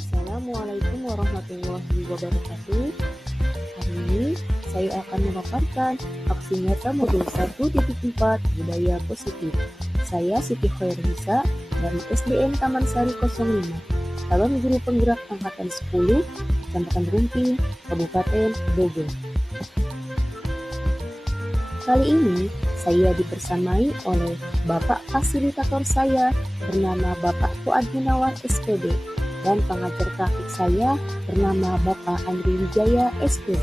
Assalamualaikum warahmatullahi wabarakatuh. Hari ini saya akan memaparkan aksi nyata modul 1.4 Budaya Positif. Saya Siti Khairunisa dari SDN Taman Sari 05, calon guru penggerak angkatan 10, Kecamatan Rumpin, Kabupaten Bogor. Kali ini saya dibersamai oleh Bapak Fasilitator saya bernama Bapak Fuad Gunawan SPD dan pengajar praktik saya bernama Bapak Andri Wijaya SPD.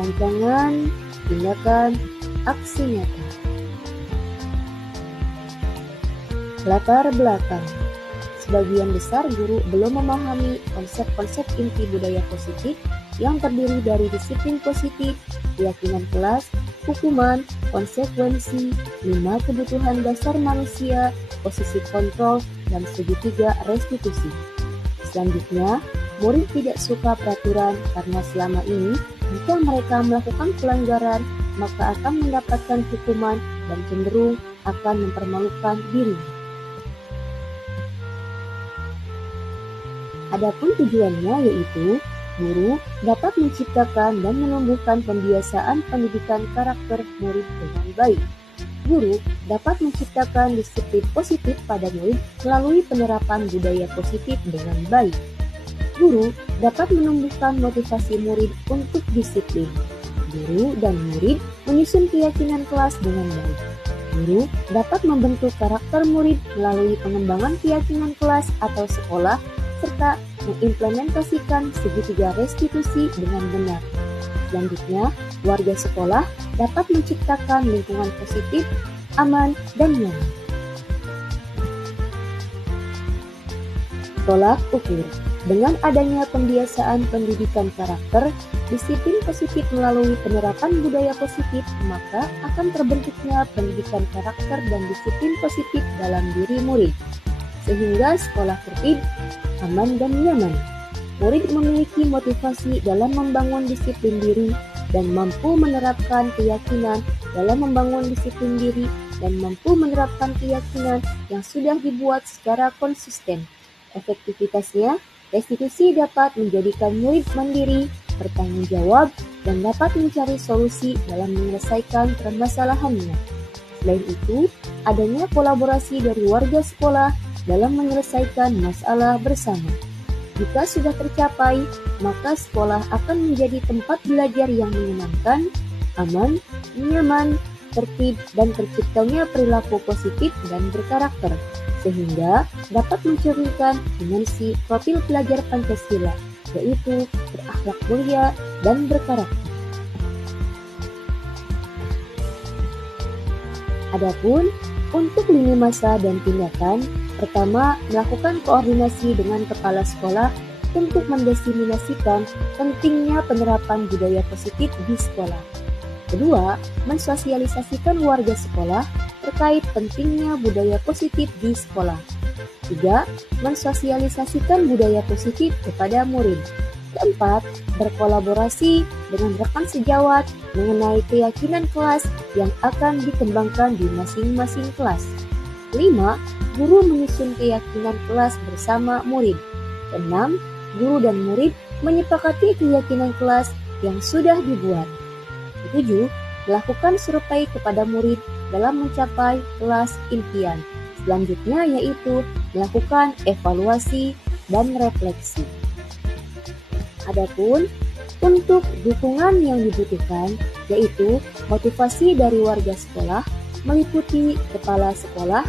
Rancangan tindakan aksi nyata. Latar belakang. Sebagian besar guru belum memahami konsep-konsep inti budaya positif yang terdiri dari disiplin positif, keyakinan kelas, hukuman, konsekuensi, 5 kebutuhan dasar manusia, posisi kontrol, dan segitiga restitusi. Selanjutnya, murid tidak suka peraturan karena selama ini jika mereka melakukan pelanggaran maka akan mendapatkan hukuman dan cenderung akan mempermalukan diri. Adapun tujuannya yaitu guru dapat menciptakan dan menumbuhkan pembiasaan pendidikan karakter murid dengan baik. Guru dapat menciptakan disiplin positif pada murid melalui penerapan budaya positif dengan baik. Guru dapat menumbuhkan motivasi murid untuk disiplin. Guru dan murid menyusun keyakinan kelas dengan baik. Guru dapat membentuk karakter murid melalui pengembangan keyakinan kelas atau sekolah serta mengimplementasikan segitiga restitusi dengan benar. Selanjutnya, warga sekolah dapat menciptakan lingkungan positif, aman, dan nyaman. Tolak ukur. Dengan adanya pembiasaan pendidikan karakter, disiplin positif melalui penerapan budaya positif, maka akan terbentuknya pendidikan karakter dan disiplin positif dalam diri murid. Sehingga sekolah tertib, aman, dan nyaman. Murid memiliki motivasi dalam membangun disiplin diri dan mampu menerapkan keyakinan dalam membangun disiplin diri dan mampu menerapkan keyakinan yang sudah dibuat secara konsisten. Efektivitasnya, restitusi dapat menjadikan murid mandiri, bertanggung jawab, dan dapat mencari solusi dalam menyelesaikan permasalahannya. Selain itu, adanya kolaborasi dari warga sekolah dalam menyelesaikan masalah bersama. Jika sudah tercapai, maka sekolah akan menjadi tempat belajar yang menyenangkan, aman, nyaman, tertib, dan terciptanya perilaku positif dan berkarakter, sehingga dapat mencerminkan dimensi profil pelajar Pancasila, yaitu berakhlak mulia dan berkarakter. Adapun untuk lini masa dan tindakan, pertama, melakukan koordinasi dengan kepala sekolah untuk mendiseminasikan pentingnya penerapan budaya positif di sekolah. Kedua, mensosialisasikan warga sekolah terkait pentingnya budaya positif di sekolah. Tiga, mensosialisasikan budaya positif kepada murid. Keempat, berkolaborasi dengan rekan sejawat mengenai keyakinan kelas yang akan dikembangkan di masing-masing kelas. 5. Guru menyusun keyakinan kelas bersama murid. 6. Guru dan murid menyepakati keyakinan kelas yang sudah dibuat. 7. Melakukan survei kepada murid dalam mencapai kelas impian. Selanjutnya yaitu melakukan evaluasi dan refleksi. Adapun untuk dukungan yang dibutuhkan yaitu motivasi dari warga sekolah meliputi kepala sekolah,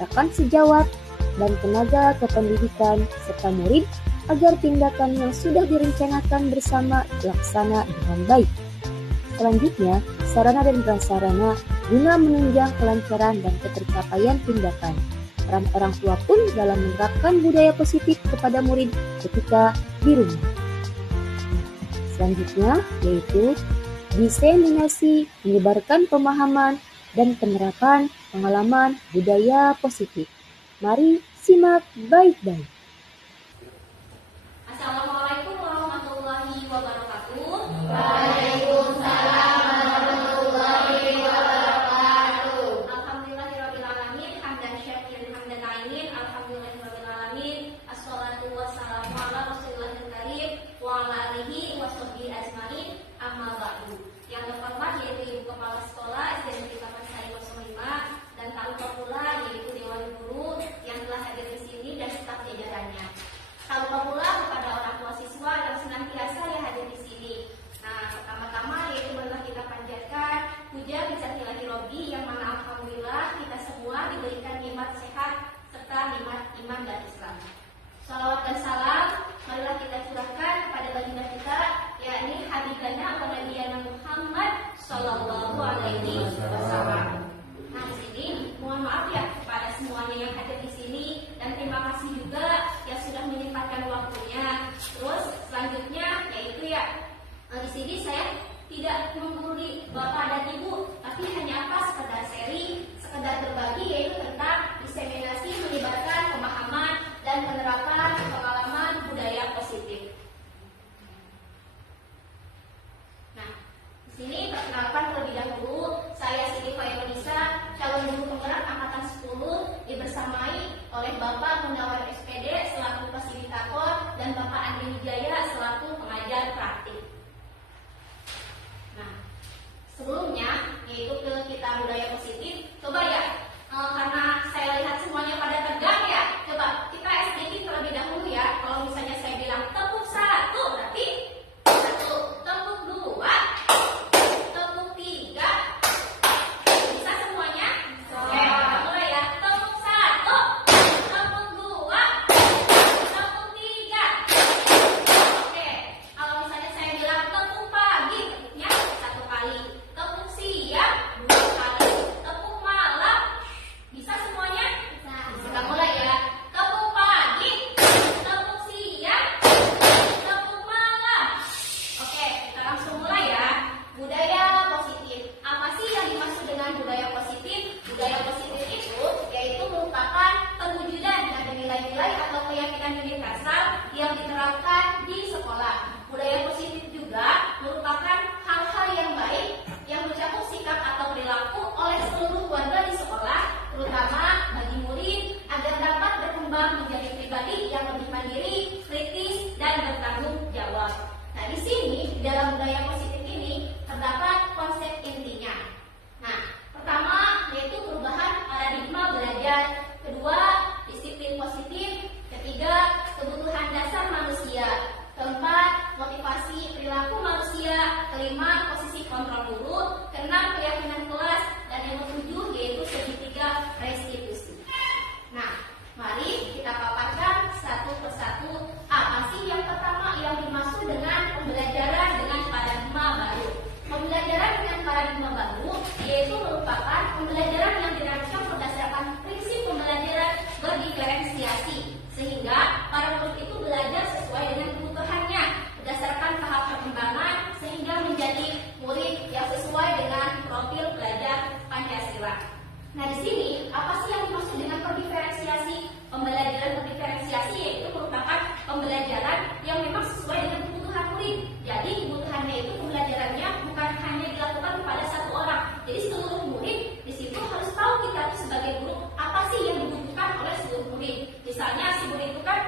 rekan sejawat, dan tenaga kependidikan serta murid agar tindakan yang sudah direncanakan bersama terlaksana dengan baik. Selanjutnya, sarana dan prasarana guna menunjang kelancaran dan ketercapaian tindakan. Peran orang tua pun dalam menerapkan budaya positif kepada murid ketika di rumah. Selanjutnya yaitu diseminasi, menyebarkan pemahaman dan penerapan pengalaman budaya positif. Mari simak baik-baik. Assalamualaikum warahmatullahi wabarakatuh. Waalaikumsalam warahmatullahi wabarakatuh. Alhamdulillahirabbil alamin, hamdan syakirin hamdan na'imin, alhamdulillahirabbil alamin. Islam. Salawat dan salam marilah kita curahkan kepada baginda kita, yakni Habibana wa Nabiyana Muhammad Sallallahu Alaihi Wasallam. Nah, di sini mohon maaf ya kepada semuanya yang hadir di sini, dan terima kasih juga yang sudah menyempatkan waktunya. Terus selanjutnya yaitu di sini saya tidak menggurui Bapak dan Ibu, tapi hanya sekedar sharing, sekedar berbagi, yaitu tentang diseminasi menyebarkan pemahaman dan penerapan pengalaman budaya positif. Nah, di sini perkenalkan terlebih dahulu, saya Siti Khairunisa, calon guru penggerak angkatan 10, dibersamai oleh Bapak Munawar SPD selaku fasilitator dan Bapak Andri Wijaya selaku pengajar praktik. Nah, sebelumnya yaitu ke kita budaya positif, coba karena saya lihat semuanya pada tegang coba kita sedikit terlebih dahulu kalau misalnya saya bilang tepuk 1, berarti 1, tepuk 2, tepuk 3, bisa semuanya? Oke, mulai tepuk 1, tepuk 2, tepuk 3. Oke, kalau misalnya saya bilang tepuk pagi, tepuknya 1 kali, tepuk siang 2 kali, tepuk malam, bisa semuanya? Kita mulai tepuk pagi, tepuk siang, tepuk malam. Oke, kita langsung mulai Budaya positif. Apa sih yang dimaksud dengan budaya positif? Budaya positif itu yaitu merupakan perwujudan dari nilai-nilai atau keyakinan universal yang diterapkan di sekolah. Budaya positif juga merupakan hal-hal yang baik yang mencakup sikap atau perilaku oleh seluruh warga di sekolah, terutama bagi murid, agar dapat berkembang menjadi pribadi yang lebih mandiri, kritis, dan bertanggung jawab. Nah, di sini dalam budaya positif ini terdapat konsep intinya. Nah, pertama yaitu perubahan paradigma belajar, kedua disiplin positif, ketiga kebutuhan dasar manusia, keempat motivasi perilaku manusia, kelima posisi kontrol guru, keenam keyakinan kelas, dan yang ketujuh yaitu segitiga restitusi. Nah, mari kita paparkan satu persatu apa sih yang pertama yang dimaksud dengan pembelajaran dengan paradigma baru. Pembelajaran dengan paradigma baru yaitu merupakan pembelajaran yang dirancang berdasarkan prinsip pembelajaran berdiferensiasi, sehingga para murid itu belajar sesuai dengan kebutuhannya berdasarkan tahap perkembangan, sehingga menjadi murid yang sesuai dengan profil belajar Pancasila. Nah, di sini apa sih yang dimaksud dengan berdiferensiasi? Pembelajaran berdiferensiasi yaitu merupakan pembelajaran yang memang sesuai dengan kebutuhan murid. Jadi kebutuhannya itu pembelajarannya bukan hanya dilakukan kepada satu orang. Jadi seluruh murid di situ harus tahu kita sebagai guru apa sih yang dibutuhkan oleh seluruh murid. Misalnya si murid itu kan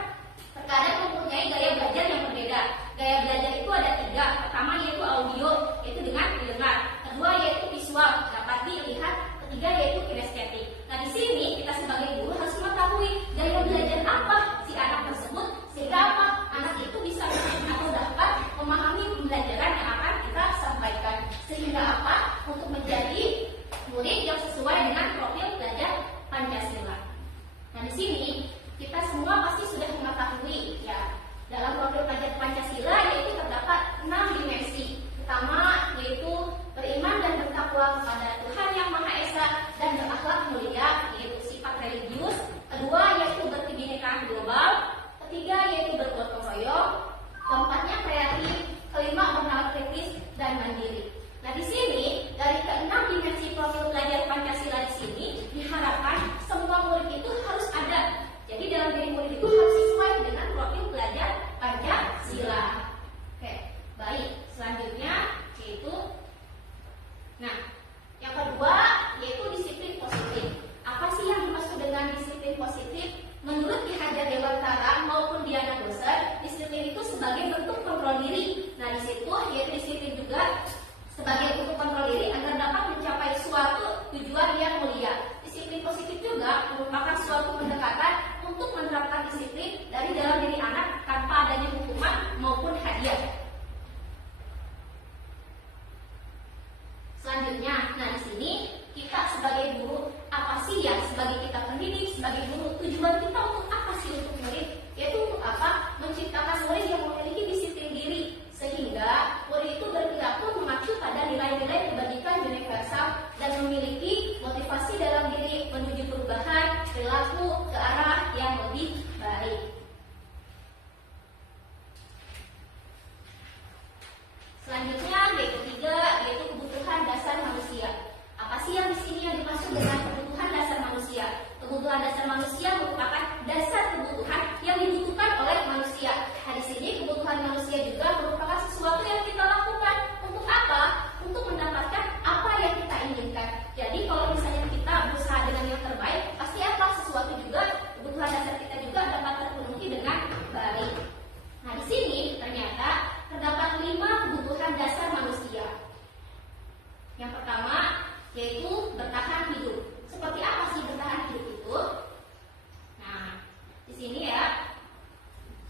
terkadang mempunyai gaya belajar yang berbeda. Gaya belajar itu ada 3. Pertama yaitu audio, yaitu dengan didengar. Kedua yaitu visual, dapat dilihat. Ketiga yaitu kinestetik. Nah, di sini kita sebagai guru harus mengetahui gaya belajar apa si anak tersebut, sehingga anak itu bisa atau dapat memahami pembelajaran yang akan kita sampaikan, sehingga untuk menjadi murid yang sesuai dengan profil belajar Pancasila. Nah, di sini kita semua pasti sudah mengetahui dalam profil belajar Pancasila yaitu terdapat 6 dimensi. Pertama yaitu beriman dan bertakwa kepada Tuhan Yang Maha Esa dan berakhlak mulia, yaitu sifat religius. Kedua yaitu berkebinekaan global. Ketiga yaitu bergotong royong. Keempatnya kreatif. Kelima bernalar kritis dan mandiri. Nah, di sini dari ke-6 dimensi profil belajar Pancasila di sini diharapkan semua murid itu harus ada. Jadi dalam diri murid itu harus sesuai dengan profil belajar Pancasila. Oke, baik. Selanjutnya yaitu yang kedua yaitu disiplin positif. Apa sih yang dimaksud dengan disiplin positif? Menurut Ki Hajar Dewantara maupun Diana Goser, disiplin itu sebagai bentuk kontrol diri. Nah, di situ yaitu disiplin juga sebagai bentuk kontrol diri agar dapat mencapai suatu tujuan yang mulia. Disiplin positif juga merupakan suatu pendekatan untuk menerapkan disiplin dari dalam diri anak tanpa adanya hukuman maupun hadiah. Selanjutnya, nah di sini kita sebagai guru apa sih sebagai kita pendidik, sebagai guru tujuan kita untuk apa sih untuk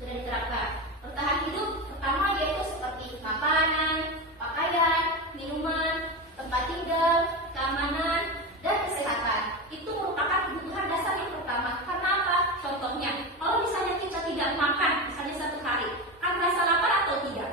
sudah diterapkan. Bertahan hidup pertama yaitu seperti makanan, pakaian, minuman, tempat tinggal, keamanan, dan kesehatan. Itu merupakan kebutuhan dasar yang pertama. Karena apa? Contohnya, kalau misalnya kita tidak makan, misalnya satu hari, akan merasa lapar atau tidak?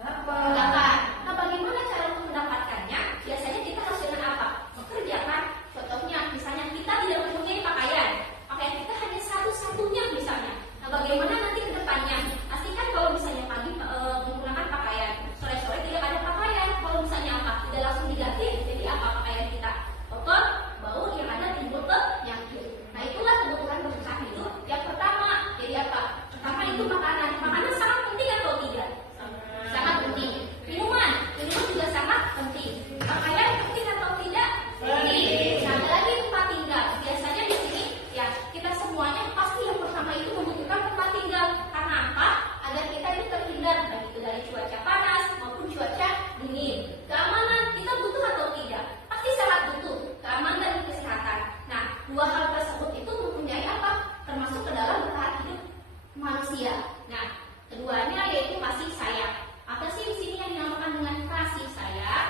Lapar. Nah, bagaimana cara untuk mendapatkannya? Biasanya kita harus dengan apa? Bekerja kan? Contohnya, misalnya kita tidak mempunyai pakaian. Pakaian kita hanya satu-satunya misalnya. Nah, bagaimana nanti ke depannya? Pastikan kalau misalnya pagi menggunakan pakaian, sore-sore tidak ada pakaian. Kalau misalnya apa? Tidak langsung diganti, jadi apa pakaian kita? Kotor, bau, yang ada timbul penyakit. Nah, itulah kebutuhan bertahan hidup yang pertama. Jadi apa? Pertama itu makanan. Makanan sangat penting atau tidak? Sangat penting. Minuman juga sangat penting. Pakaian penting atau tidak? Penting. Nah, ada lagi tempat tinggal. Biasanya di sini ya kita semuanya pasti yang pertama itu membutuhkan tempat tinggal. Karena apa? Agar kita itu terhindar baik itu dari cuaca panas maupun cuaca dingin. Keamanan kita butuh atau tidak? Pasti sangat butuh. Keamanan dan kesehatan. Nah, dua hal tersebut itu mempunyai apa? Termasuk ke dalam bertahan hidup manusia. Nah, keduanya yaitu kasih sayang. Apa sih di sini yang dinamakan dengan kasih sayang?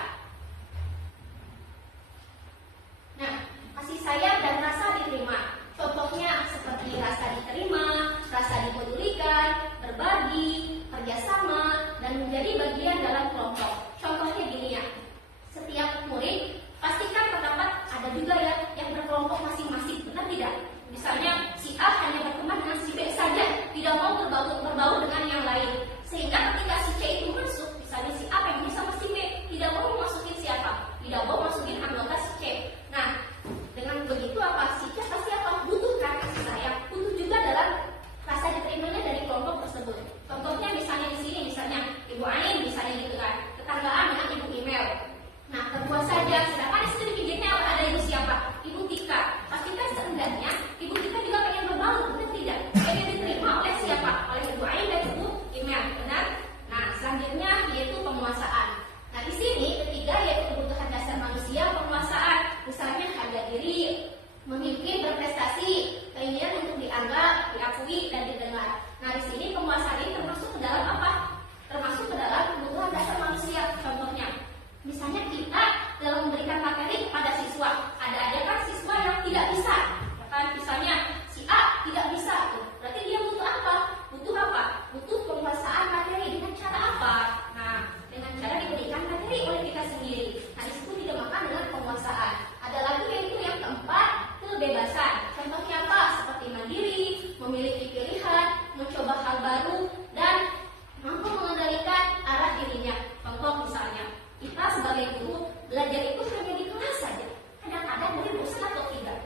Nah, kasih sayang dan rasa diterima. Contohnya seperti rasa diterima, rasa dipedulikan, berbagi, kerjasama, dan menjadi bagian dalam kelompok. Contohnya gini ya, setiap murid pastikan terdapat ada juga ya yang berkelompok masing-masing, benar tidak? Misalnya si A hanya berteman dengan si B saja, tidak mau berbau dengan yang lain. Sehingga ketika si C itu masuk, misalnya si A pengen sama si B, tidak mau masukin siapa? Tidak mau masukin anggota si C. Nah, dengan begitu apa? Si C pasti apa? Butuhkan kasih sayang, butuh juga dalam rasa diterimanya dari kelompok tersebut. Contohnya misalnya di sini, misalnya Ibu Ain, misalnya gitu kan, tetanggaan dengan Ibu Email. Nah, berbuat saja, sedangkan di situ di pinggirnya ada Ibu siapa? Ibu Tika. Pastikan seenggaknya Ibu Tika juga pengen berbaur, benar tidak? Pengen diterima oleh siapa? Oleh Ibu Ain dan Ibu Email, benar? Nah, selanjutnya yaitu penguasaan. Nah, di sini ketiga yaitu kebutuhan dasar manusia, penguasaan. Misalnya harga diri, memimpin, berprestasi, keinginan untuk dianggap, diakui, dan didengar. Nah, di sini penguasaan ini termasuk ke dalam apa? Termasuk ke dalam kebutuhan dasar manusia. Contohnya, misalnya kita dalam memberikan materi kepada siswa, ada aja kan siswa yang tidak bisa, ya kan? Misalnya si A tidak bisa, berarti dia butuh apa? Butuh apa? Butuh penguasaan materi dengan cara apa? Nah, dengan cara diberikan materi oleh kita sendiri. Nah, di situ dinamakan dengan penguasaan. Ada lagi yaitu yang keempat, kebebasan. Contohnya apa? Seperti mandiri, memiliki pilihan, mencoba hal baru, dan mampu mengendalikan arah dirinya. Contoh misalnya, kita sebagai guru belajar itu hanya di kelas saja. Kadang-kadang murid bosan atau tidak?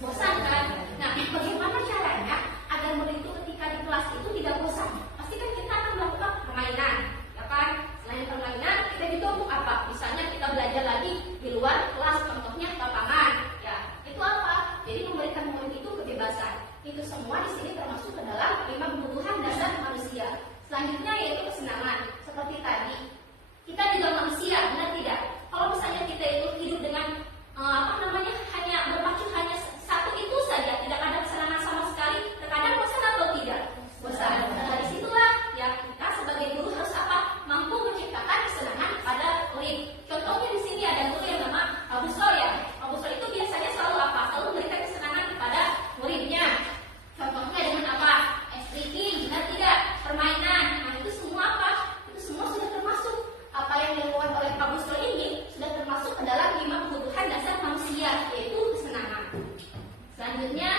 Bosan kan? Nah, bagaimana caranya agar murid itu ketika di kelas itu tidak bosan? Pasti kan kita akan melakukan permainan, ya kan? Selain permainan, kita juga untuk apa? Misalnya kita belajar lagi di luar kelas, contohnya lapangan. Ya, itu apa? Jadi memberikan murid itu kebebasan. Itu semua di sini termasuk ke dalam 5 kebutuhan dasar manusia. Selanjutnya yaitu kesenangan. Seperti tadi, kita juga manusia, benar tidak? Kalau misalnya kita itu hidup dengan hanya berpacu hanya satu itu saja, tidak ada kesenangan sama sekali, terkadang bosan atau tidak? Bosan. Nah, dari situlah ya kita sebagai guru harus apa? Mampu menciptakan kesenangan pada murid. Contohnya di sini ada guru yang nama Pak Busro ya. Pak Busro itu biasanya selalu apa? Selalu memberikan kesenangan kepada muridnya. Contohnya dengan apa? Speaking, benar tidak? Permainan. Nah, itu semua apa? Itu semua sudah termasuk. Apa yang dilakukan oleh Pak Busro ini sudah termasuk ke dalam 5 kebutuhan dasar manusia, yaitu kesenangan. Selanjutnya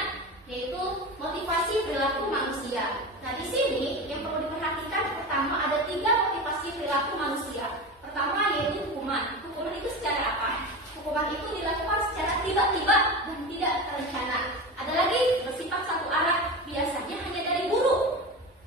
yaitu motivasi perilaku manusia. Nah, di sini yang perlu diperhatikan pertama ada 3 motivasi perilaku manusia. Pertama yaitu hukuman. Hukuman itu secara apa? Hukuman itu dilakukan secara tiba-tiba dan tidak terencana. Ada lagi bersifat satu arah, biasanya hanya dari guru.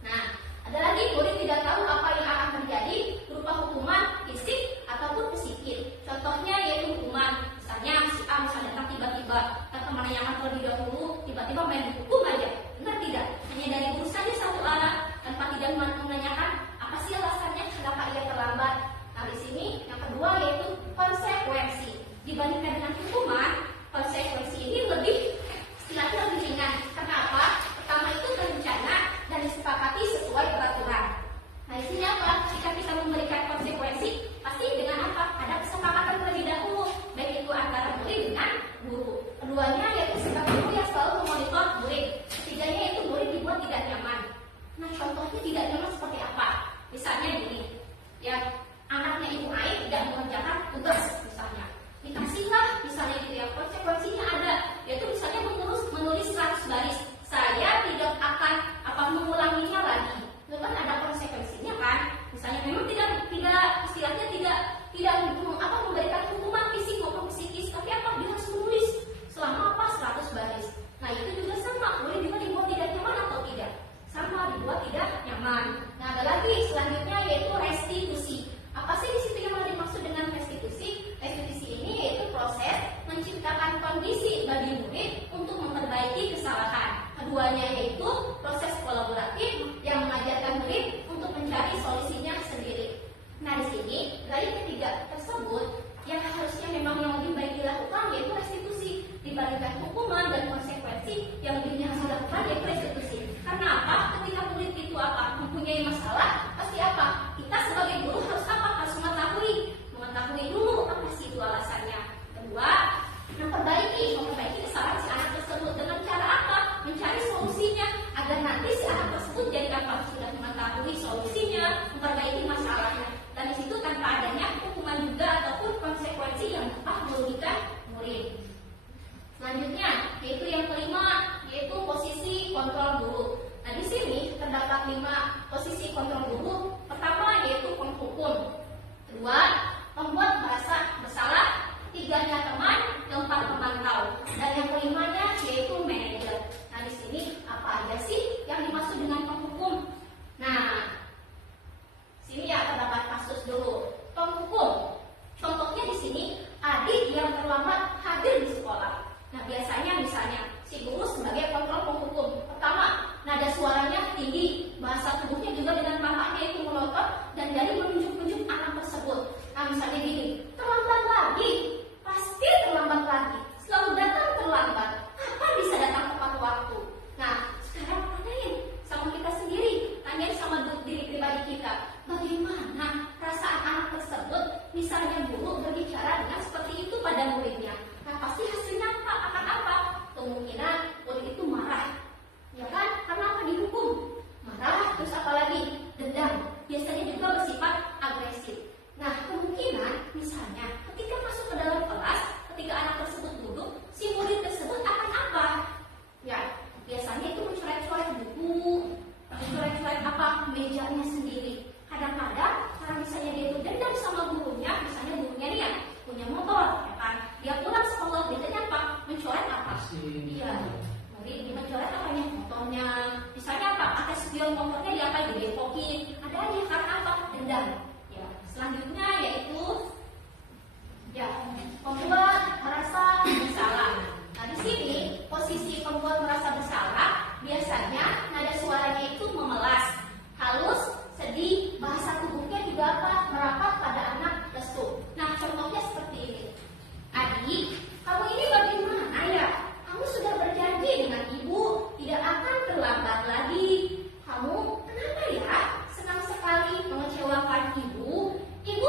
Nah, ada lagi murid tidak tahu apa yang akan terjadi berupa hukuman fisik ataupun psikis. Contohnya yaitu hukuman, misalnya si A misalnya datang tiba-tiba ke teman yang terlebih dahulu, tiba-tiba main hukum aja, benar tidak? Hanya dari guru saja satu arah tanpa tidak menanyakan apa sih alasannya kenapa ia terlambat. Nah, di sini yang kedua yaitu konsekuensi. Dibandingkan dengan hukuman, konsekuensi ini lebih istilahnya lebih ringan. Kenapa? Pertama itu terencana dan disepakati mempunyai masalah, pasti apa? Kita sebagai guru harus apa? Harus mengetahui dulu apa sih itu alasannya. Kedua, memperbaiki kesalahan si anak tersebut dengan cara apa? Mencari solusinya agar nanti si anak tersebut jadi apa? Sudah mengetahui solusinya, memperbaiki masalahnya. Dan di situ tanpa adanya hukuman juga ataupun konsekuensi yang dapat merugikan murid. Selanjutnya, yaitu yang kelima, yaitu posisi kontrol guru. Nah, di sini terdapat 5 posisi kontrol guru. Pertama yaitu penghukum. Kedua, pembuat merasa bersalah. Tiganya teman, keempat pemantau. Dan yang kelimanya yaitu manajer. Nah, di sini apa aja sih yang dimaksud dengan penghukum? Nah, sini ya terdapat kasus dulu. Penghukum. Contohnya di sini adik yang terlambat hadir di sekolah. Nah, biasanya misalnya si guru sebagai kontrol penghukum. Pertama, nada suaranya tinggi, bahasa tubuhnya juga dengan tampaknya itu melotot dan jadi menunjuk-nunjuk anak tersebut. Nah, misalnya gini, terlambat lagi, pasti terlambat lagi, selalu datang terlambat. Kapan bisa datang tepat waktu? Nah, sekarang tanyain sama kita sendiri, tanyain sama diri pribadi kita, bagaimana perasaan anak tersebut misalnya guru berbicara dengan seperti itu pada muridnya. Nah, pasti hasilnya akan apa? Kemungkinan murid itu marah, ya kan? Karena apa? Dihukum. Marah, terus apa lagi? Dendam. Biasanya juga bersifat agresif. Nah, kemungkinan misalnya ketika masuk ke dalam kelas, ketika anak tersebut duduk, si murid tersebut akan apa? Ya, biasanya itu mencoret-coret buku, mencoret-coret apa? Mejanya sendiri. Kadang-kadang karena misalnya dia itu dendam sama gurunya, misalnya gurunya nih ya punya motor, ya kan? Dia pulang sekolah, biasanya apa? Mencoret apa? Iya, murid mencoret apanya? Motornya. Misalnya apa? Atas spion motornya dia apa? Didepokin. Ada aja karena apa? Dendam. Ya, selanjutnya yaitu ya pembuat merasa bersalah. Nah, di sini posisi pembuat merasa bersalah biasanya nada suaranya itu memelas, halus, sedih, bahasa tubuhnya juga apa? Merapat pada anak lesu. Nah, contohnya seperti ini. Adik, kamu ini bagaimana ya? Kamu sudah berjanji dengan ibu tidak akan terlambat lagi. Kamu kenapa ya? Senang sekali mengecewakan ibu. Ibu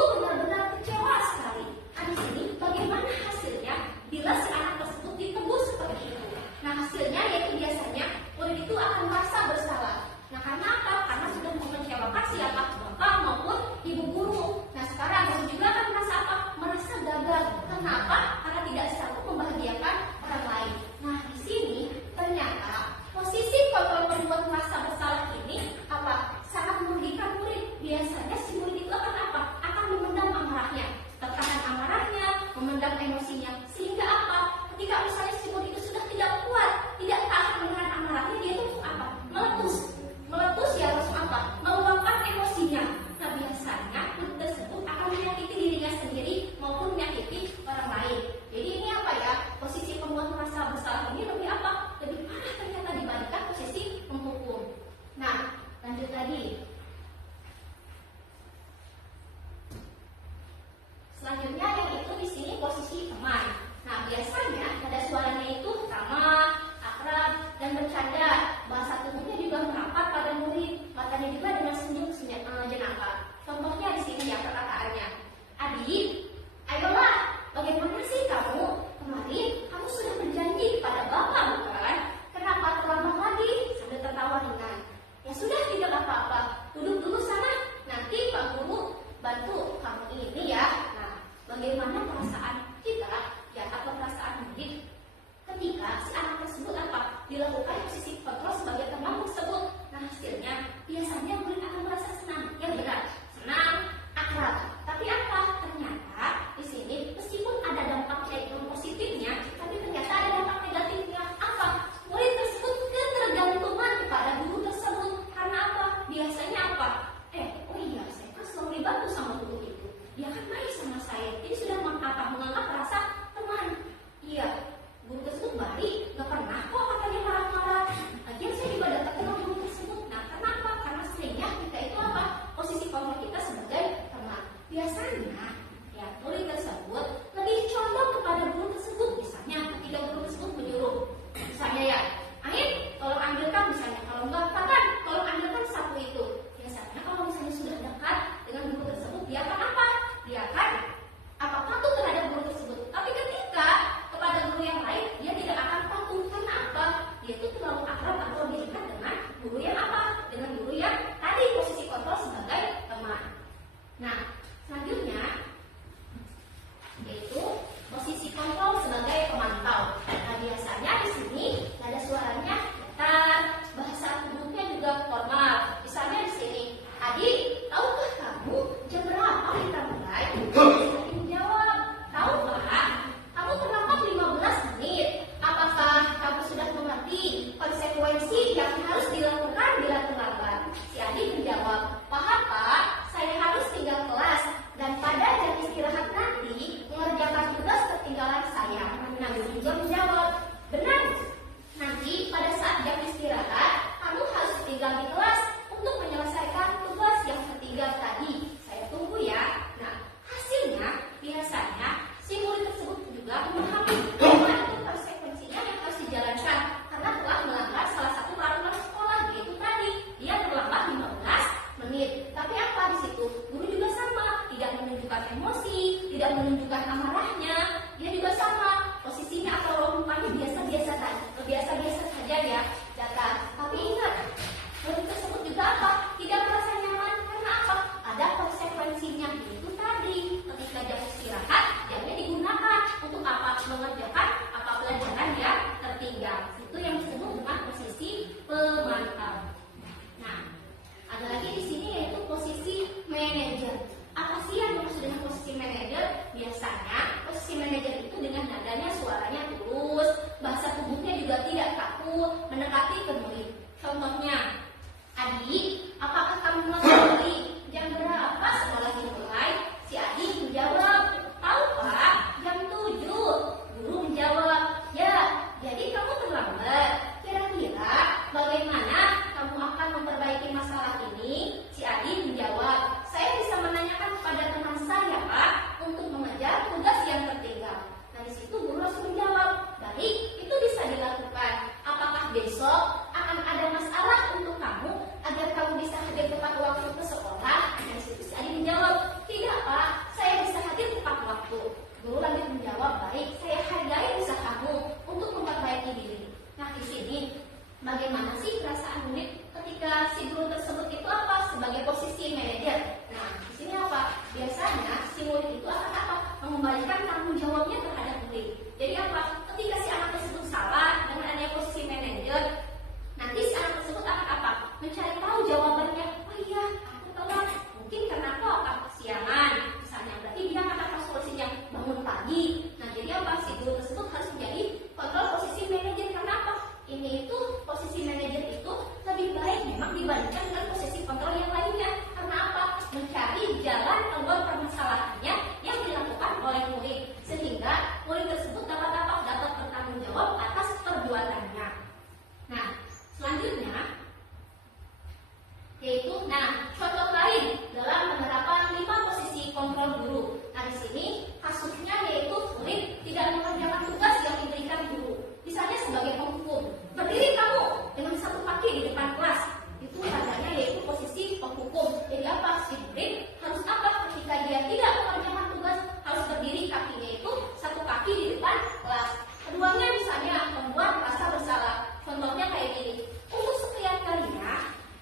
Yaitu, nah, contoh lain dalam penerapan 5 posisi kontrol guru. Nah, di sini kasusnya yaitu murid tidak mengerjakan tugas yang diberikan guru. Misalnya sebagai penghukum, berdiri kamu dengan satu kaki di depan kelas. Itu tandanya yaitu posisi penghukum. Jadi apa? Si murid harus apa ketika dia tidak mengerjakan tugas? Harus berdiri, kakinya itu satu kaki di depan kelas. Keduanya misalnya membuat merasa bersalah. Contohnya kayak gini. Untuk sekian kalinya,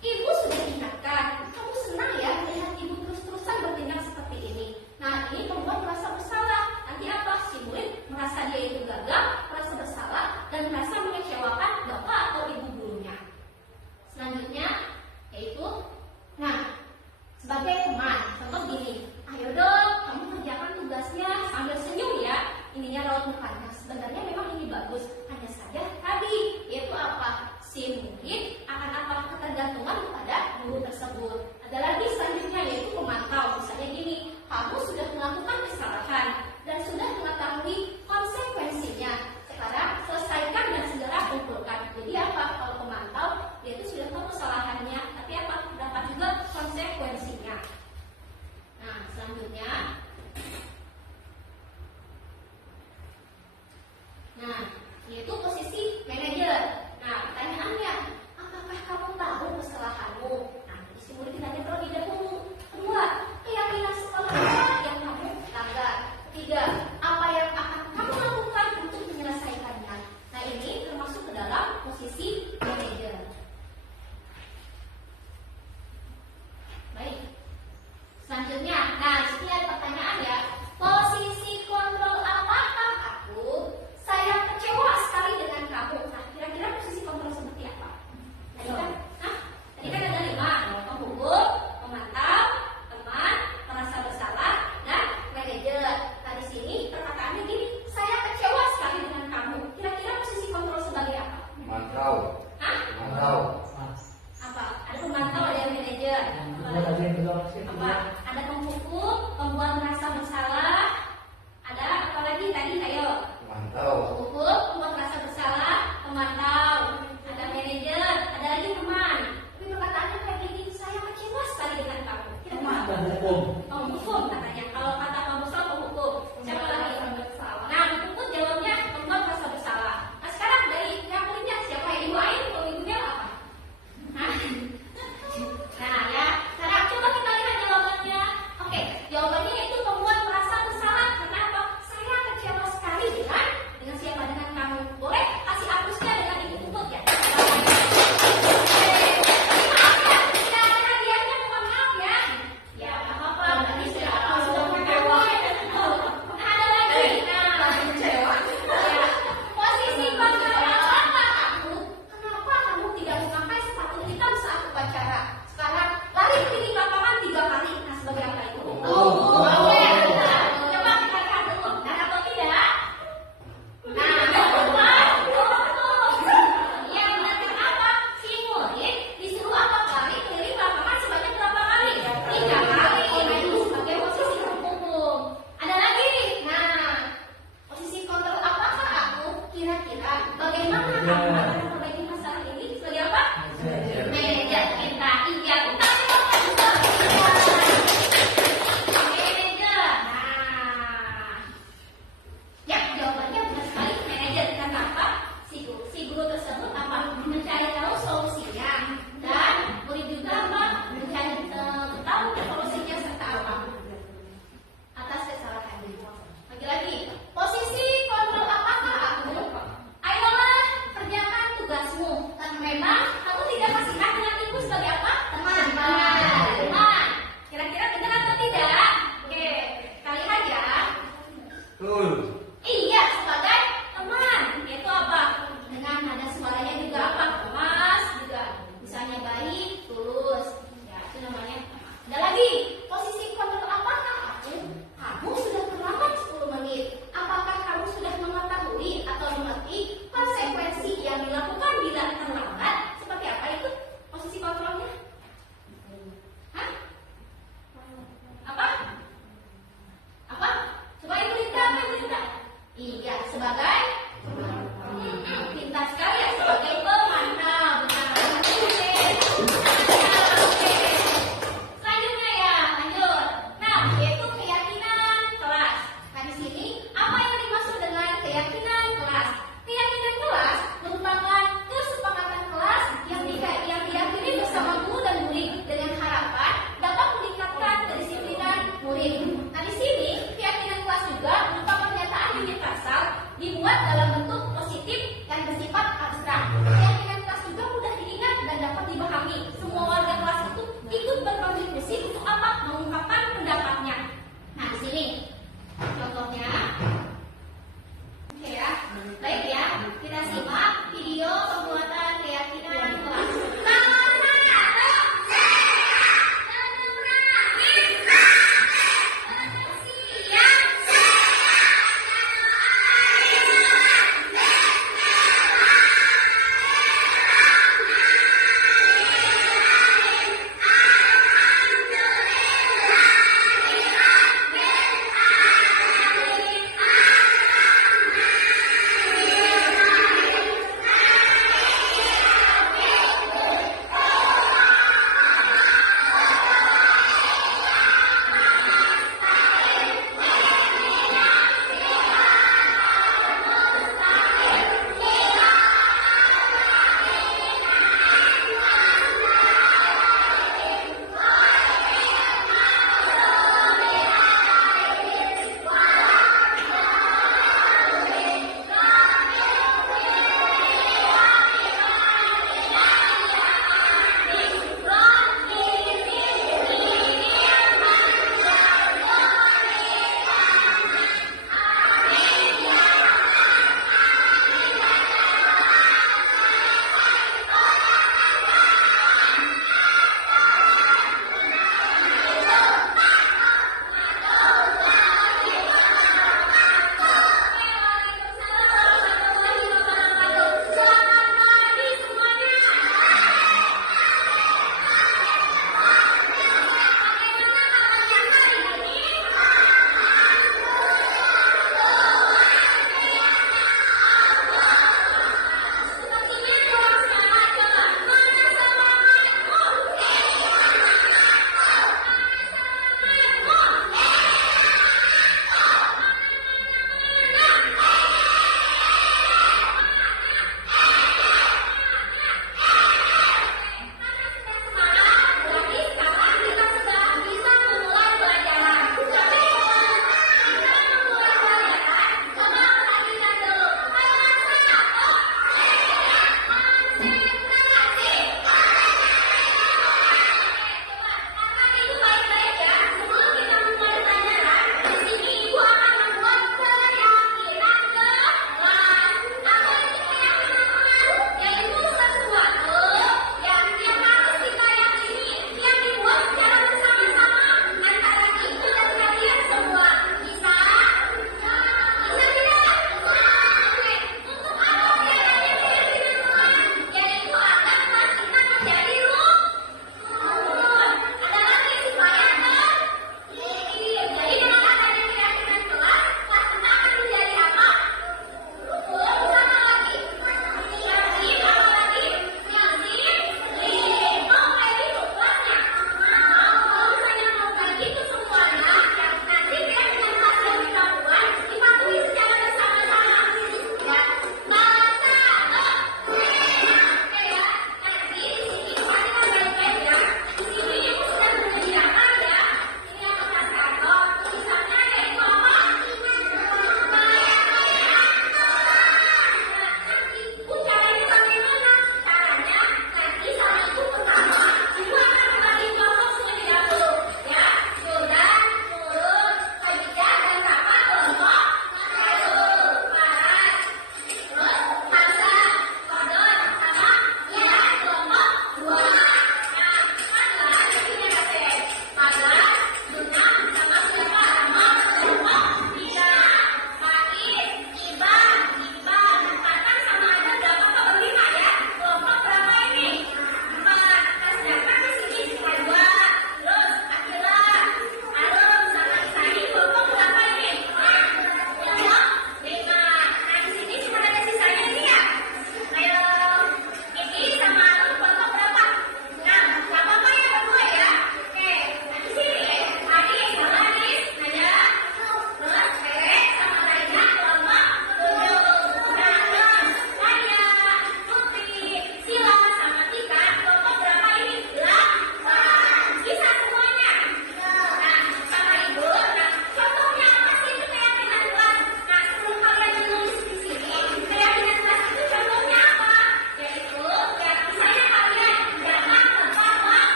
ibu sudah ingatkan, kamu senang ya melihat ibu terus-terusan bertindak seperti ini. Nah, ini membuat merasa bersalah. Nanti apa? Si murid merasa dia itu gagal, merasa bersalah, dan merasa mengecewakan bapak atau ibu gurunya. Selanjutnya, yaitu, nah, sebagai teman, contoh gini, ayo dong, kamu kerjakan tugasnya sambil senyum ya. Ininya raut mukanya. Sebenarnya memang ini bagus, hanya saja tadi, yaitu apa? Si murid akan apa? Ketergantungan kepada guru tersebut. Ada lagi selanjutnya yaitu pemantau. Misalnya gini, kamu sudah melakukan kesalahan dan sudah mengetahui konsekuensinya. Sekarang selesaikan dan segera kumpulkan. Jadi apa? Kalau pemantau, dia itu sudah tahu kesalahannya, tapi apa? Dapat juga konsekuensinya. Nah, selanjutnya, nah, yaitu posisi manajer. Nah, pertanyaannya, apakah kamu tahu kesalahanmu? Nah, si murid ditanya terlebih dahulu. Kedua, keyakinan sekolah apa yang kamu langgar? Ketiga, apa yang akan kamu lakukan untuk menyelesaikannya? Nah, ini termasuk ke dalam posisi manajer. Baik. Selanjutnya, nah, di sini ada pertanyaan ya. Posisi kontrol apakah aku? Saya kecewa sekali dengan kamu. Nah, kira-kira posisi kontrol seperti apa? Tadi kan ada 5, penghukum, pemantau, teman, merasa bersalah, dan manajer. Nah, di sini perkataannya gini, saya kecewa sekali dengan kamu. Kira-kira posisi kontrol sebagai apa? Pemantau. Pemantau. Apa? Ada pemantau, ada yang manajer. Apa? Ada penghukum, pembuat merasa bersalah. Ada apa lagi tadi? Ayo. Pemantau. Penghukum, pembuat merasa bersalah, pemantau, ada manajer, ada lagi teman. Tapi perkataannya kayak gini, saya kecewa sekali dengan kamu. Penghukum katanya. Kalau kata Pak Busal, penghukum. Siapa lagi? Nah, penghukum jawabnya pembuat merasa bersalah. Nah, sekarang dari yang muridnya siapa? Ibu Ain atau ibunya apa? Hah? Nah, ya. Sekarang coba kita lihat jawabannya.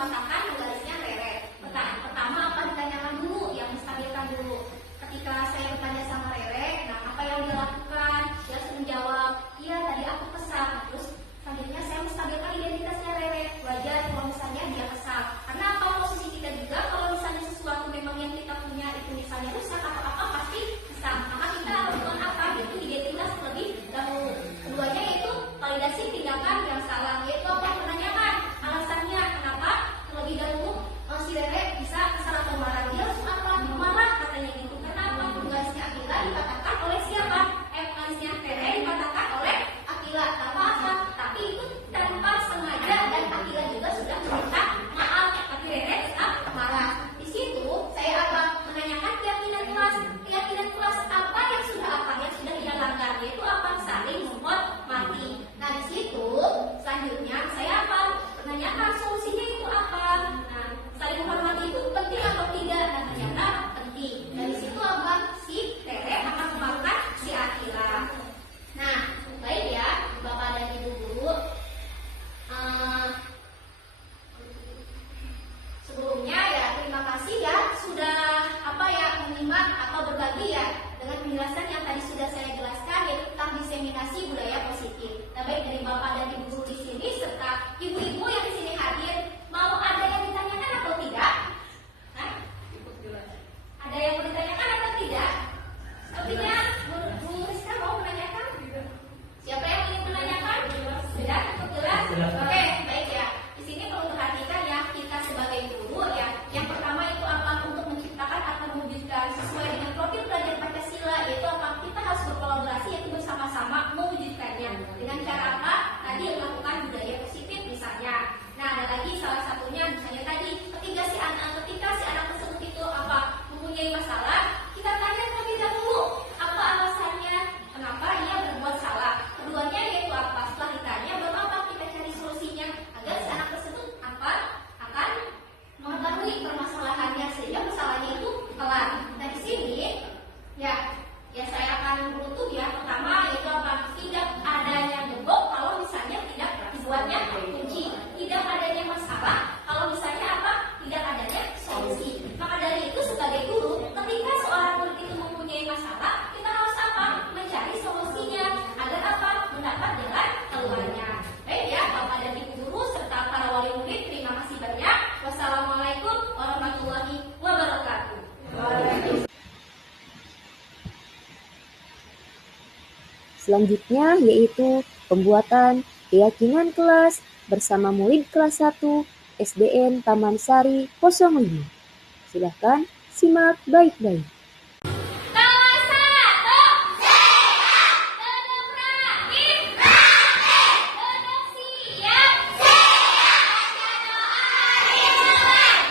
mematahkan garisnya Rere. Pertama apa ditanyakan dulu, yang menstabilkan dulu. Ketika saya bertanya sama Rere, nah apa yang dia lakukan? Dia langsung menjawab, iya tadi aku kesal. Terus selanjutnya saya menstabilkan identitasnya Rere. Wajar kalau misalnya dia kesal. Karena apa, posisi kita juga kalau misalnya sesuatu memang yang kita punya itu misalnya rusak atau apa pasti kesal. Maka kita harus melakukan apa? Yaitu identitas terlebih dahulu. Keduanya yaitu validasi tindakan yang salah, yaitu apa? Menanyakan alasannya kenapa terlebih dahulu si Rere bisa kesal atau marah. Dia langsung apa? Marah katanya gitu. Kenapa? Garisnya Akila dipatahkan oleh siapa? Garisnya Rere dipatahkan oleh Akila. Tanpa apa? Tapi itu tanpa sengaja dan Akila juga sudah meminta maaf. Tapi Rere tetap marah. Di situ saya apa? Menanyakan keyakinan kelas. Keyakinan kelas apa yang sudah ia langgar, yaitu apa? Saling menghormati. Nah di situ selanjutnya saya apa? Menanyakan solusinya itu apa? Nah saling menghormati itu penting atau tidak? Nah ternyata penting. Dari situ apa? Si Rere akan memaafkan si Akila. Nah baik ya Bapak dan Ibu guru. Sebelumnya ya terima kasih ya sudah menyimak atau berbagi ya dengan penjelasan yang tadi sudah saya jelaskan, yaitu tentang diseminasi budaya positif. Nah baik dari Bapak dan Ibu guru di sini serta ibu-ibu yang di sini hadir, mau ada yang ditanyakan atau tidak? Hah? Ada yang mau ditanyakan atau tidak? Sepertinya Bu Rizka mau menanyakan? Siapa yang ingin menanyakan? Sudah cukup jelas? Oke, baik ya. Di sini perlu perhatikan ya, kita sebagai guru ya, yang pertama itu apa? Untuk menciptakan atau mewujudkan sesuai dengan profil belajar Pancasila, yaitu apa? Kita harus berkolaborasi, yaitu bersama-sama mewujudkannya. Dengan cara apa? Tadi melakukan budaya positif misalnya. Nah, ada lagi salah satunya misalnya tadi ketika si anak tersebut itu apa? Mempunyai masalah, kita tanya terlebih dahulu apa alasannya, kenapa ia berbuat salah. Keduanya yaitu apa? Setelah ditanya baru apa? Kita cari solusinya agar si anak tersebut apa? Akan mengetahui permasalahannya sehingga masalahnya itu kelar. Nah di sini ya saya akan menutup ya. Pertama yaitu apa? Tidak adanya gembok kalau misalnya tidak dibuatnya kunci. Tidak adanya masalah kalau misalnya apa? Tidak adanya solusi. Maka dari itu sebagai guru, ketika seorang murid itu mempunyai masalah, kita harus apa? Mencari solusinya agar apa? Mendapat jalan keluarnya. Baik ya Bapak dan Ibu guru serta para wali murid, terima kasih banyak. Wassalamualaikum warahmatullahi wabarakatuh. Selanjutnya yaitu pembuatan keyakinan kelas bersama murid kelas 1 SDN Taman Sari 05. Silakan simak baik-baik. Kelas 1 sehat, duduk rapi, duduk siap, baca doa dimulai.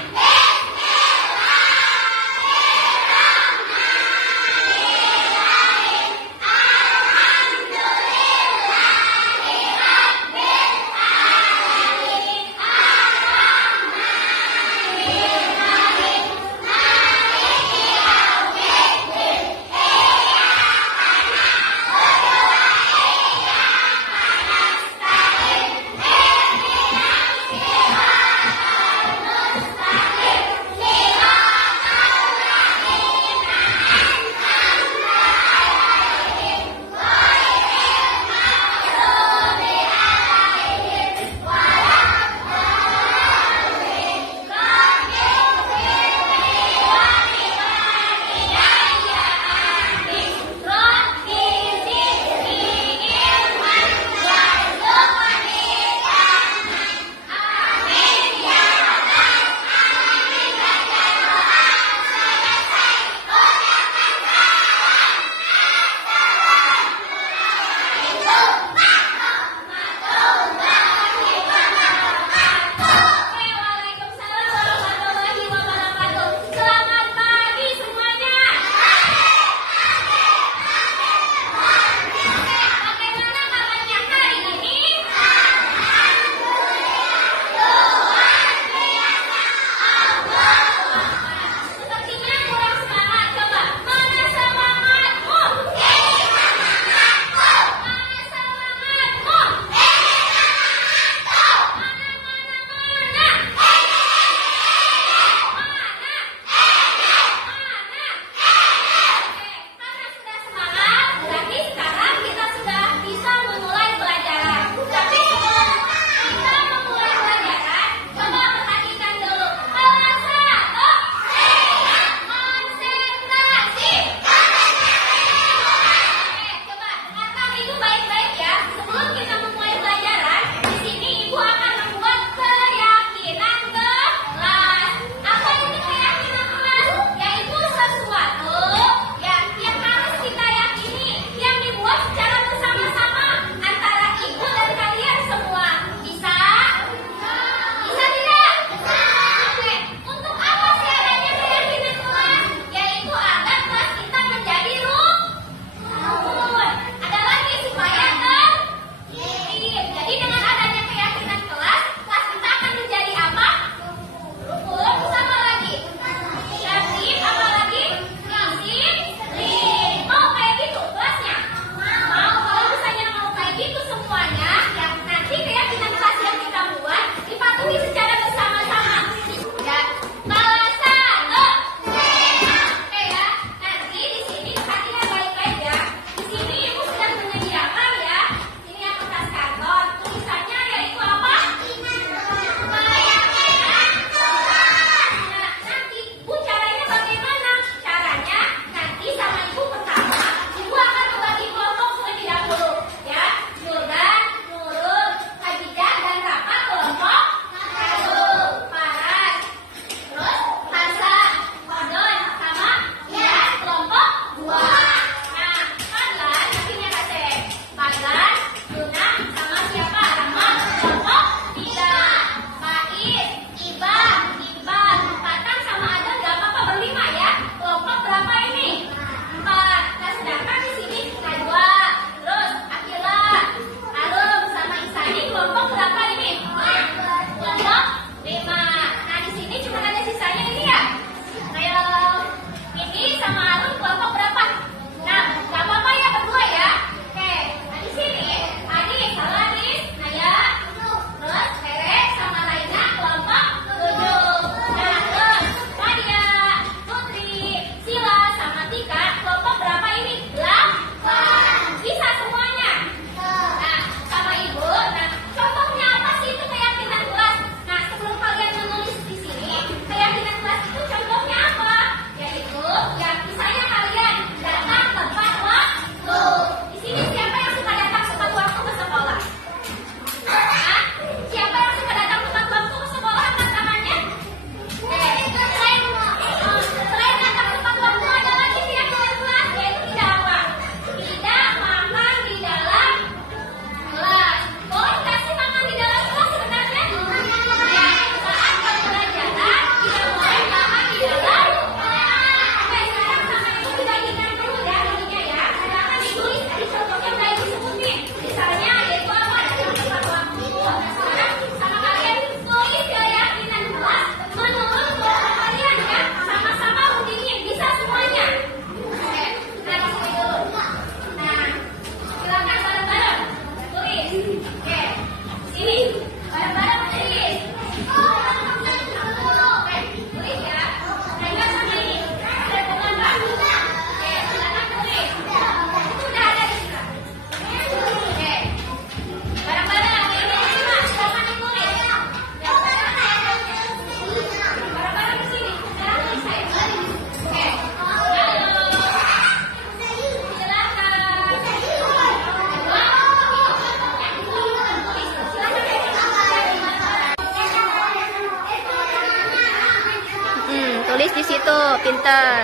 Nulis di situ, pinter.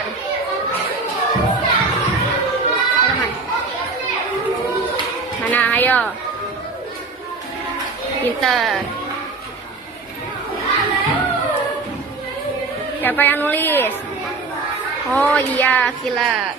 Mana, ayo. Pinter. Siapa yang nulis? Oh iya, Kila.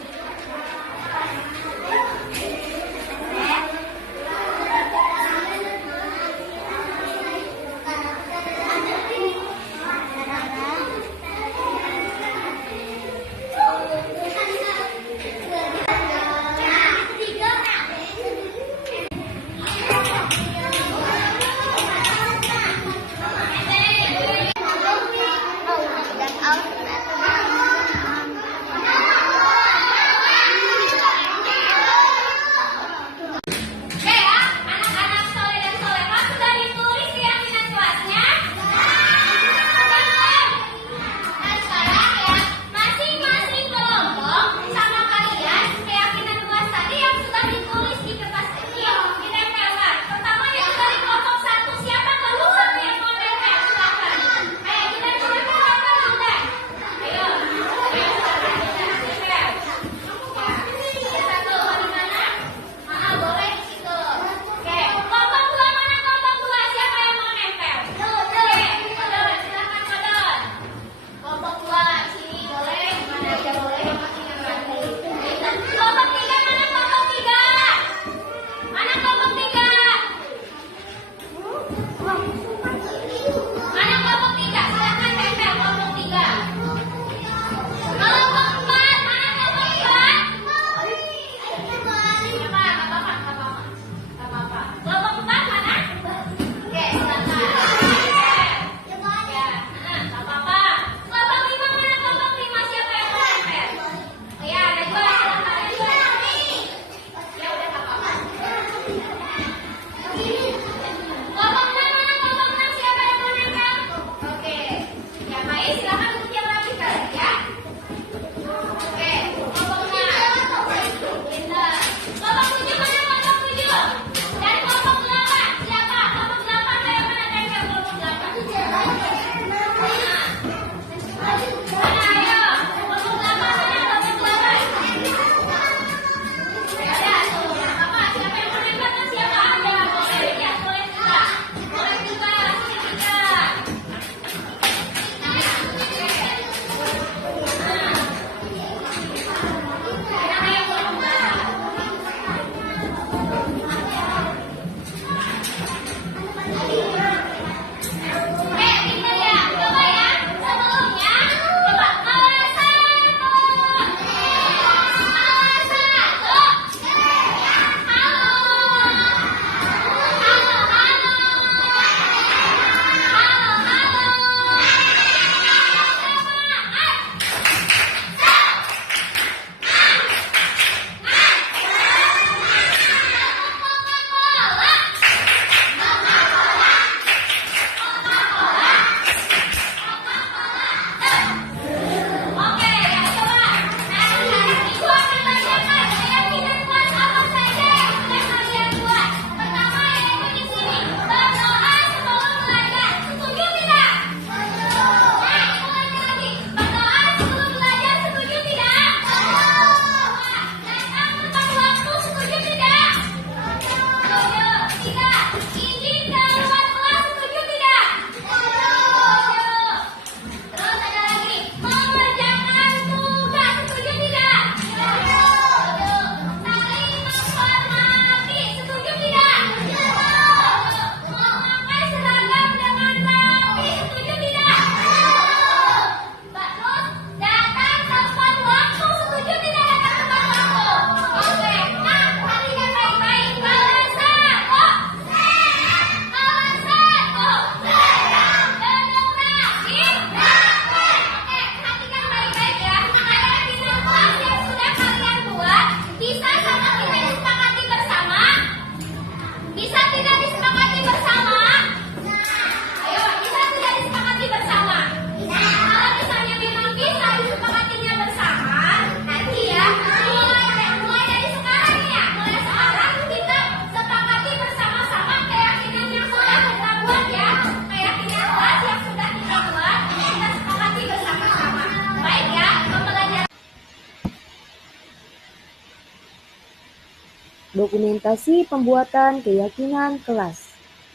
Dokumentasi pembuatan keyakinan kelas.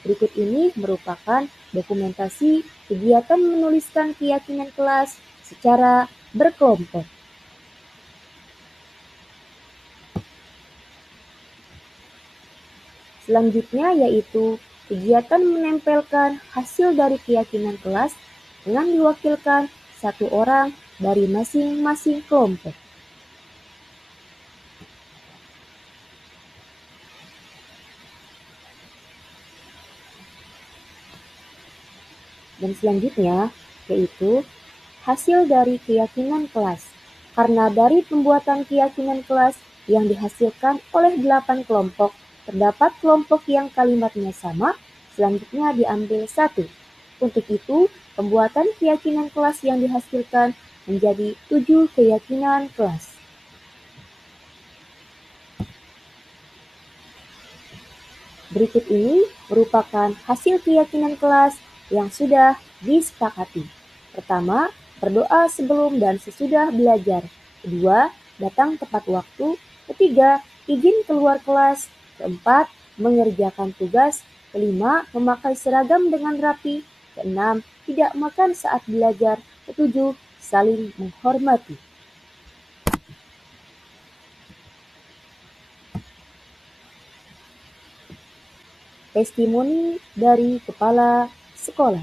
Berikut ini merupakan dokumentasi kegiatan menuliskan keyakinan kelas secara berkelompok. Selanjutnya yaitu kegiatan menempelkan hasil dari keyakinan kelas dengan diwakilkan satu orang dari masing-masing kelompok. Dan selanjutnya yaitu hasil dari keyakinan kelas. Karena dari pembuatan keyakinan kelas yang dihasilkan oleh 8 kelompok, terdapat kelompok yang kalimatnya sama, selanjutnya diambil 1. Untuk itu, pembuatan keyakinan kelas yang dihasilkan menjadi 7 keyakinan kelas. Berikut ini merupakan hasil keyakinan kelas yang sudah disepakati. Pertama, berdoa sebelum dan sesudah belajar. Kedua, datang tepat waktu. Ketiga, izin keluar kelas. Keempat, mengerjakan tugas. Kelima, memakai seragam dengan rapi. Keenam, tidak makan saat belajar. Ketujuh, saling menghormati. Testimoni dari Kepala Sekolah.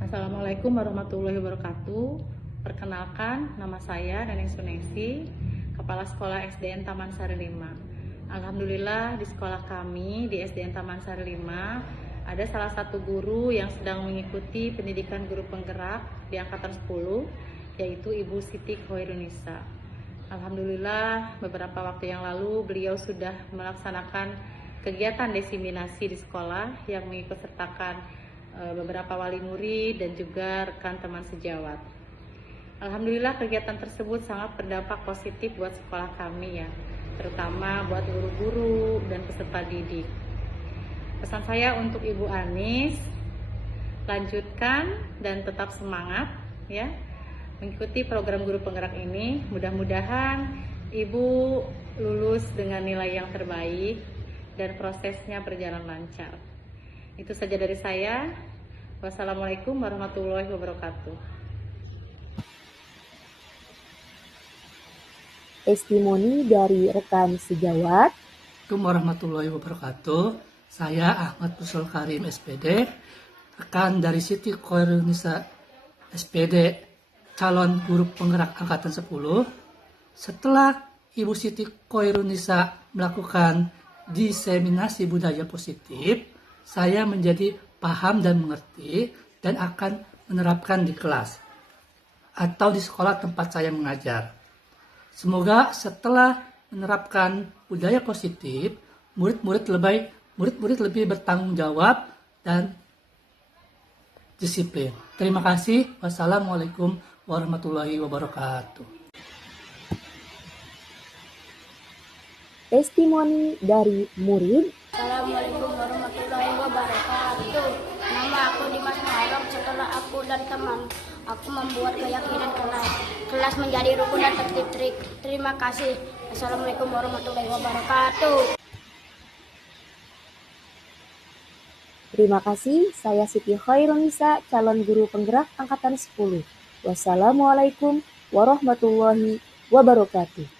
Assalamualaikum warahmatullahi wabarakatuh. Perkenalkan, nama saya Nenek Sunesi, Kepala Sekolah SDN Taman Sari 5. Alhamdulillah di sekolah kami di SDN Taman Sari 5 ada salah satu guru yang sedang mengikuti pendidikan guru penggerak di angkatan 10, yaitu Ibu Siti Khoirunisa. Alhamdulillah beberapa waktu yang lalu beliau sudah melaksanakan kegiatan diseminasi di sekolah yang mengikutsertakan beberapa wali murid dan juga rekan teman sejawat. Alhamdulillah kegiatan tersebut sangat berdampak positif buat sekolah kami ya, terutama buat guru-guru dan peserta didik. Pesan saya untuk Ibu Anis, lanjutkan dan tetap semangat ya mengikuti program guru penggerak ini. Mudah-mudahan Ibu lulus dengan nilai yang terbaik dan prosesnya berjalan lancar. Itu saja dari saya. Wassalamualaikum warahmatullahi wabarakatuh. Testimoni dari rekan sejawat. Assalamualaikum warahmatullahi wabarakatuh. Saya Ahmad Busol Karim SPD, rekan dari Siti Khoirunisa SPD, calon guru penggerak angkatan 10. Setelah Ibu Siti Khoirunisa melakukan diseminasi budaya positif, saya menjadi paham dan mengerti dan akan menerapkan di kelas atau di sekolah tempat saya mengajar. Semoga setelah menerapkan budaya positif, murid-murid lebih bertanggung jawab dan disiplin. Terima kasih. Wassalamualaikum warahmatullahi wabarakatuh. Testimoni dari murid. Assalamualaikum warahmatullahi wabarakatuh. Nama aku Dimas Muharram. Setelah aku dan teman aku membuat keyakinan kelas menjadi rukun dan tertib. Terima kasih. Assalamualaikum warahmatullahi wabarakatuh. Terima kasih, saya Siti Khoirunisa, calon guru penggerak angkatan 10. Wassalamualaikum warahmatullahi wabarakatuh.